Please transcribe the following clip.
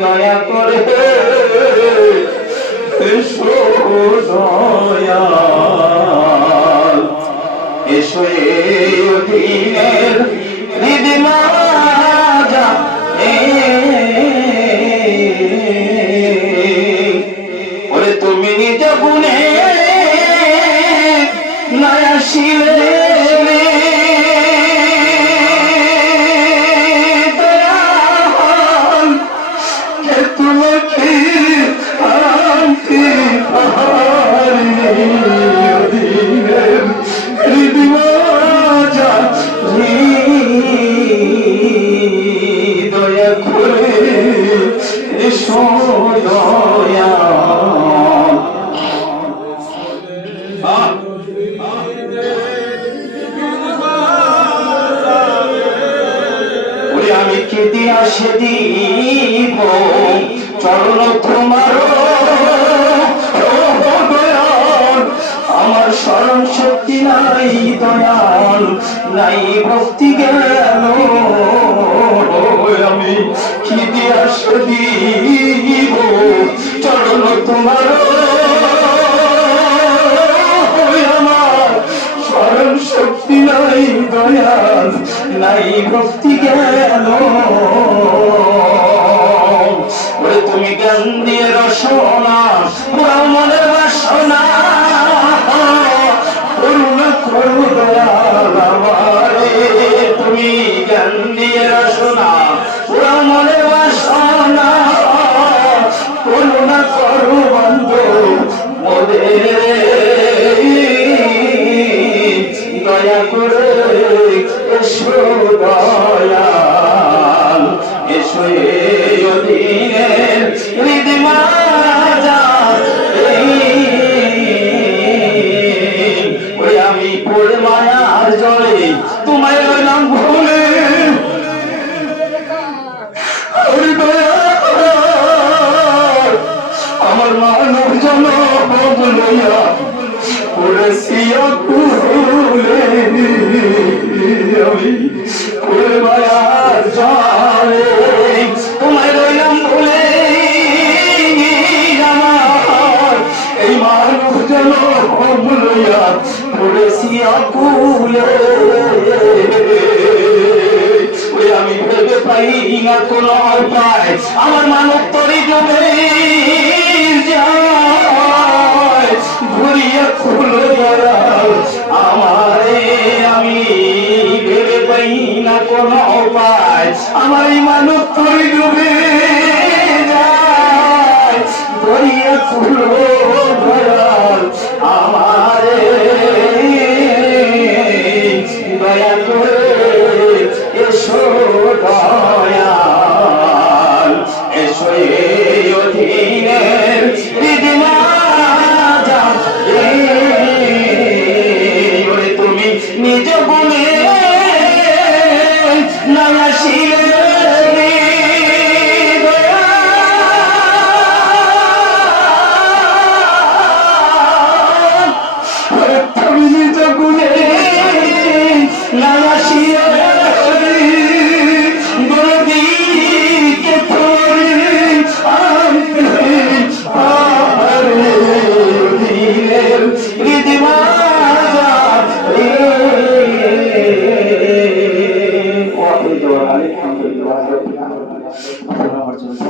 দয়া করে এসো এসো অধীনের দিদিমা কেঁদে আসে দিব চরণ তোমার আমার স্মরণ শক্তি নাই, দয়াল, নাই ভক্তি গেল আমি কেঁদে আসে দিব চরণ তোমার ভক্তি গেল। ওরে তুমি জ্ঞান দিয়ে রসনা পুরা মনের বাসনা। করুণা করু তুমি জ্ঞান দিয়ে রসনা পুরা মনের বাসনা। করুণা করু বন্ধু, মোদের দয়া এসো দয়াল এসো ওই আমি পড়ে মায়ার জলে তোমায় নাম ভুলে। আমার মানব জন লইয়া কুলে মায়ার তোমায় রইলাম ভুলে আমার এই মানব জন লইয়া পড়েছি কুলে ওই আমি ভেবে পাই না কোনো উপায় আমার মানব তরি ডুবে যায় ঘুরিয়া খুলো দয়াল আমারে আমি ভেবে পাই না কোনো উপায়। আমার মানব তরি ডুবে যায়। দয়া করে এসো দয়াল Nana Shiva আমার জন্য